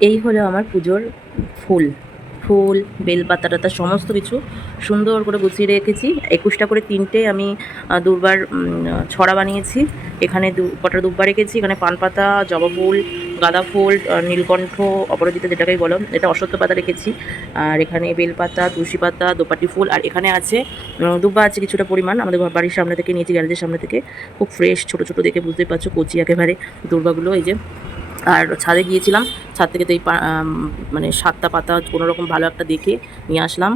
এই হলো আমার পুজোর ফুল। ফুল বেলপাতা টাতা সমস্ত কিছু সুন্দর করে গুছিয়ে রেখেছি। একুশটা করে তিনটে আমি আহ, দুর্বার ছড়া বানিয়েছি। এখানে দু কটা দুব্বা রেখেছি এখানে পান পাতা জবা ফুল গাঁদা ফুল নীলকণ্ঠ অপরাজিতা যেটাকেই বলো এটা অশ্বত্থ পাতা রেখেছি। আর এখানে বেলপাতা তুলসী পাতা দোপাটি ফুল আর এখানে আছে দুব্বা আছে কিছুটা পরিমাণ। আমাদের বাড়ির সামনে থেকে নিয়েছি গ্যারেজের সামনে থেকে খুব ফ্রেশ ছোটো ছোটো দেখে বুঝতেই পারছ কচি একেবারে দুর্বাগুলো এই যে আর ছাদে গিয়েছিলাম। ছাদ থেকে তো এই মানে সাতটা পাতা কোনো রকম ভালো একটা দেখে নিয়ে আসলাম।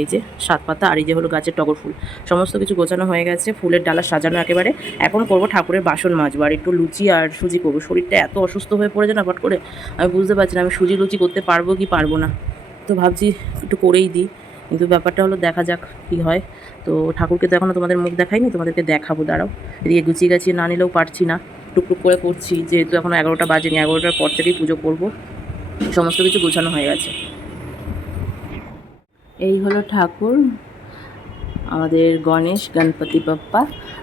এই যে সাত পাতা আর এই যে হলো গাছের টগর ফুল। সমস্ত কিছু গোছানো হয়ে গেছে, ফুলের ডালা সাজানো একেবারে। এখন করব ঠাকুরের বাসন মাজবো। আর একটু লুচি আর সুজি করব। শরীরটা এত অসুস্থ হয়ে পড়েছে না, ফট করে আমি বুঝতে পারছি না আমি সুজি লুচি করতে পারব কি পারব না। তো ভাবছি একটু করেই দিই। কিন্তু ব্যাপারটা হলো দেখা যাক কী হয়। তো ঠাকুরকে তো এখনও তোমাদের মুখ দেখাইনি, তোমাদেরকে দেখাবো, দাঁড়াও। এদিকে গুছিয়ে গাছিয়ে না নিলেও পারছি না। টুকটুক করে করছি, যেহেতু এখনও এগারোটা বাজেনি, এগারোটার পর থেকেই পুজো করব। সমস্ত কিছু গোছানো হয়ে গেছে। এই হলো ঠাকুর, আমাদের গণেশ, গণপতি বাপ্পা।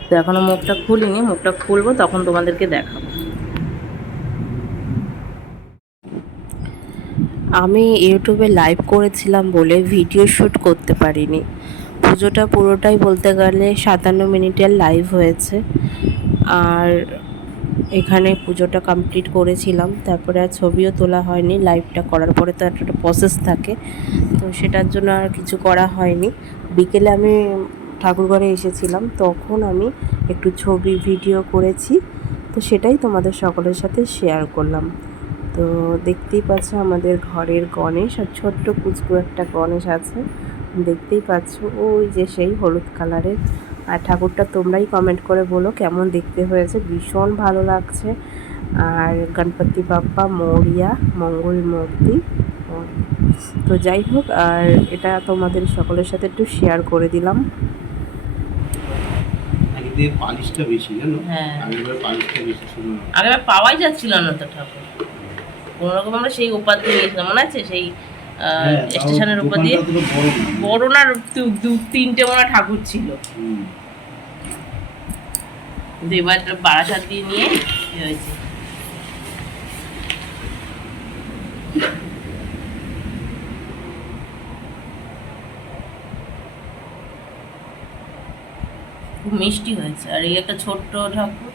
তো এখনও মুখটা খুলিনি, মুখটা খুলবো, তখন তোমাদেরকে দেখাবো। আমি ইউটিউবে লাইভ করেছিলাম বলে ভিডিও শ্যুট করতে পারিনি। পুজোটা পুরোটাই বলতে গেলে সাতান্ন মিনিটের লাইভ হয়েছে। আর এখানে পুজোটা কমপ্লিট করেছিলাম, তারপরে আর ছবিও তোলা হয়নি লাইভটা করার পরে তো একটা প্রসেস থাকে, তো সেটার জন্য আর কিছু করা হয়নি। বিকেলে আমি ঠাকুরঘরে এসেছিলাম, তখন আমি একটু ছবি ভিডিও করেছি, তো সেটাই তোমাদের সকলের সাথে শেয়ার করলাম। তো দেখতেই পাচ্ছ আমাদের ঘরের গণেশ, আর ছোট্ট কুচকু একটা গণেশ আছে, দেখতেই পাচ্ছ, ওই যে সেই হলুদ কালারের আর ঠাকুরটা তোমরাই কমেন্ট করে বলো কেমন দেখতে হয়েছে। ভীষণ ভালো লাগছে। আর গণপতি বাপ্পা মৌরিয়া মঙ্গল মূর্তি তো যাই হোক আর এটা তোমাদের সকলের সাথে একটু শেয়ার করে দিলাম। আগে পালিশটা বেশি জানো? হ্যাঁ। আগেরবার পালিশটা বেশি ছিল না। পাওয়াই যাচ্ছিল না তো ঠাকুর। কোনো রকম আমরা সেই উপার দিয়ে গেছিলাম মনে আছে? সেই স্টেশনের উপর দিয়ে। বড়। না। দু- তিনটে মনে ঠাকুর ছিল। কিন্তু এবার বারাসাত দিয়ে নিয়ে হয়েছে। খুব মিষ্টি হয়েছে। আর এই একটা ছোট্ট ঠাকুর।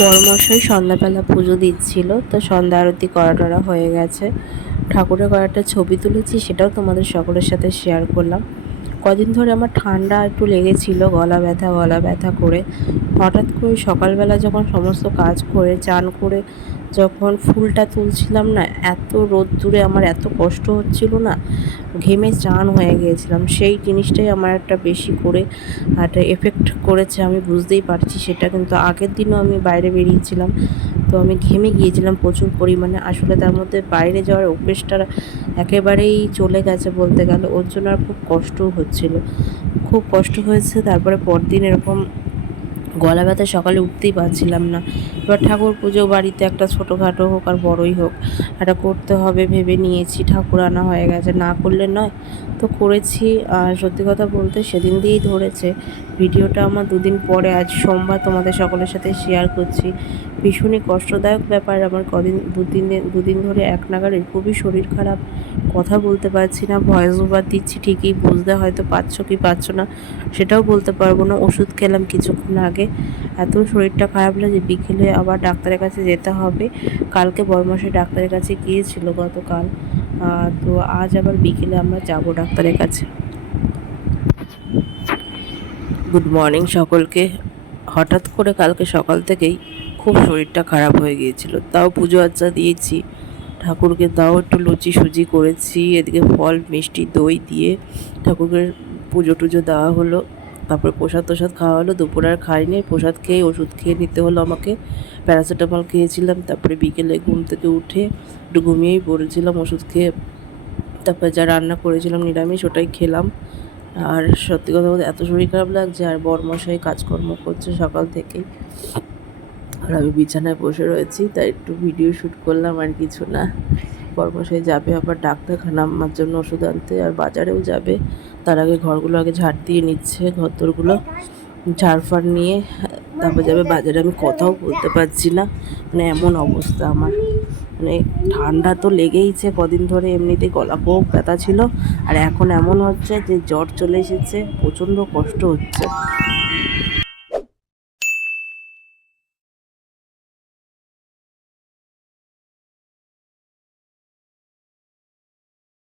বড়মশাই সন্ধ্যাবেলা পুজো দিচ্ছিল, তো সন্ধ্যা আরতি করা টরা হয়ে গেছে। ঠাকুরের কয়েকটা ছবি তুলেছি, সেটাও তোমাদের সকলের সাথে শেয়ার করলাম। কদিন ধরে আমার ঠান্ডা একটু লেগেছিল, গলা ব্যথা গলা ব্যথা করে। হঠাৎ করে সকালবেলা যখন সমস্ত কাজ করে, চান করে যখন ফুলটা তুলছিলাম না, এত রোদ্দুরে আমার এত কষ্ট হচ্ছিল না, ঘেমে চান হয়ে গিয়েছিলাম। সেই জিনিসটাই আমার একটা বেশি করে একটা এফেক্ট করেছে, আমি বুঝতেই পারছি সেটা। কিন্তু আগের দিনও আমি বাইরে বেরিয়েছিলাম, তো আমি ঘেমে গিয়েছিলাম প্রচুর পরিমাণে। আসলে তার মধ্যে বাইরে যাওয়ার অভ্যেসটা একেবারেই চলে গেছে বলতে গেলে, ওর জন্য আর খুব কষ্টও হচ্ছিল। খুব কষ্ট হয়েছে, তারপরে পরদিন এরকম গলা ব্যথা সকালে উঠতেই পারছিলাম না। এবার ঠাকুর পুজো বাড়িতে একটা ছোটোখাটো হোক আর বড়ই হোক একটা করতে হবে ভেবে নিয়েছি। ঠাকুর আনা হয়ে গেছে, না করলে নয়। তো করেছি, আর সত্যি কথা বলতে সেদিন দিয়েই ধরেছে। ভিডিওটা আমার দুদিন পরে, আজ সোমবার তোমাদের সকলের সাথে শেয়ার করছি। ভীষণই কষ্টদায়ক ব্যাপার, আমার কদিন, দুদিন দুদিন ধরে এক নাগারে খুবই শরীর খারাপ। কথা বলতে পারছি না, ভয়েস ওভার দিচ্ছি ঠিকই, বুঝতে হয়তো পাচ্ছ কি পাচ্ছ না, সেটাও বলতে পারব না, ওষুধ খেলাম কিছুক্ষণ আগে। এত শরীরটা খারাপ লাগে বিকেলে আবার ডাক্তারের কাছে যেতে হবে। কালকে বড়মাসে ডাক্তারের কাছে গিয়েছিল গতকাল তো আজ আবার বিকেলে আমরা যাব ডাক্তারের কাছে। গুড মর্নিং সকলকে। হঠাৎ করে কালকে সকাল থেকেই খুব শরীরটা খারাপ হয়ে গিয়েছিল, তাও পুজো আচ্চা দিয়েছি। ঠাকুরকে তাও একটু লুচি সুজি করেছি, এদিকে ফল, মিষ্টি, দই দিয়ে ঠাকুরকে পুজো টুজো দেওয়া হলো। তারপরে প্রসাদ তোসাদ খাওয়া হলো, দুপুরে আর খাইনি, প্রসাদ খেয়ে ওষুধ খেয়ে নিতে হলো আমাকে। প্যারাসিটামল খেয়েছিলাম, তারপরে বিকেলে ঘুম থেকে উঠে একটু ঘুমিয়েই পড়েছিলাম, ওষুধ খেয়ে তারপরে যা রান্না করেছিলাম নিরামিষ, ওটাই খেলাম। আর সত্যি কথা বলতে এত শরীর খারাপ লাগছে, আর বরমশাই কাজকর্ম করছে সকাল থেকেই। আর আমি বিছানায় বসে রয়েছি, তাই একটু ভিডিও শ্যুট করলাম আর কিছু না। বরমশাই যাবে আবার ডাক্তারখানা, আমার জন্য ওষুধ আনতে, আর বাজারেও যাবে। তার আগে ঘরগুলো আগে ঝাড় দিয়ে নিচ্ছে, ঘরদোরগুলো ঝাড় ফাড় নিয়ে, তারপর যাবে বাজারে। আমি কথাও বলতে পারছি না মানে এমন অবস্থা আমার। মানে ঠান্ডা তো লেগেইছে কদিন ধরে, এমনিতে গলা খুব ব্যথা ছিল। আর এখন এমন হচ্ছে যে জ্বর চলে এসেছে, প্রচণ্ড কষ্ট হচ্ছে।